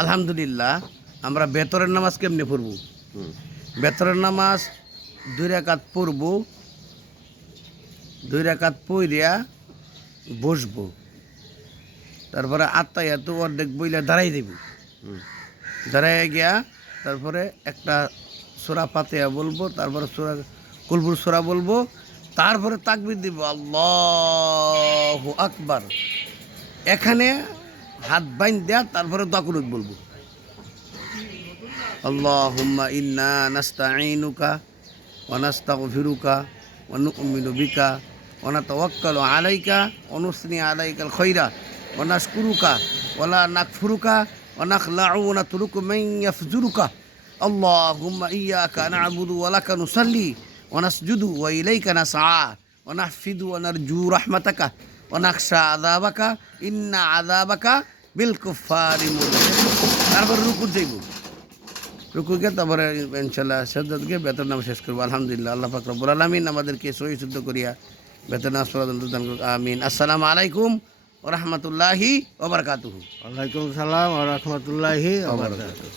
আলহামদুলিল্লাহ আমরা বেতরের নামাজ কেমনে পড়ব? বেতরের নামাজ 2 রাকাত পড়ব, 2 রাকাত পড়িয়া বসবো, তারপরে আত্মায়াতু অর্ধেক বইলে দাঁড়াই দেব, দাঁড়াইয়া গিয়া তারপরে একটা সূরা ফাতিহা বলবো, তারপরে সূরা কুলবুল সূরা বলবো, তারপরে তাকবীর দিব আল্লাহু আকবার। এখানে হাত বাইন দেয়া তারপরে দোয়া কুনুত বলবো, আল্লাহুম্মা ইন্না নাস্তাঈনুকা ওয়া নাস্তাগফিরুকা ওয়া নু'মিনু বিকা ওয়া নাতাওয়াক্কালু আলাইকা ওয়া নুসনি আলাইকাল খায়রা ওয়া নাশকুরুকা ওয়া লা নাকফুরুকা ওয়া নাখলা'ু ওয়া নাতরুকু মান ইয়াফজুরুকা আল্লাহুম্মা ইয়্যাকা না'বুদু ওয়া লাকা নুসাল্লি ওয়া নাসজুদু ওয়া ইলাইকা নাসআ ওয়া নাহফিদু ওয়া নারজু রাহমাতাকা ওয়া নাখশা আযাবাকা ইন্না আযাবাকা বিল কুফফারি মুহিত। তারপর রুকু যাইব, রুকুকে তারপরে ইনশাল্লাহ সাজদাত গিয়ে বেতন নাম শেষ করবো। আলহামদুলিল্লাহ, আল্লাহ পাক রব্বুল আলামিন আমাদেরকে সহি শুদ্ধ করিয়া বেতন নামাজ পড়ার দান করুক। আমিন। আসসালামু আলাইকুম ওয়া রাহমাতুল্লাহি ওয়া বারাকাতুহু। ওয়ালাইকুম সালাম ওয়া রাহমাতুল্লাহি ওয়া বারাকাতুহু।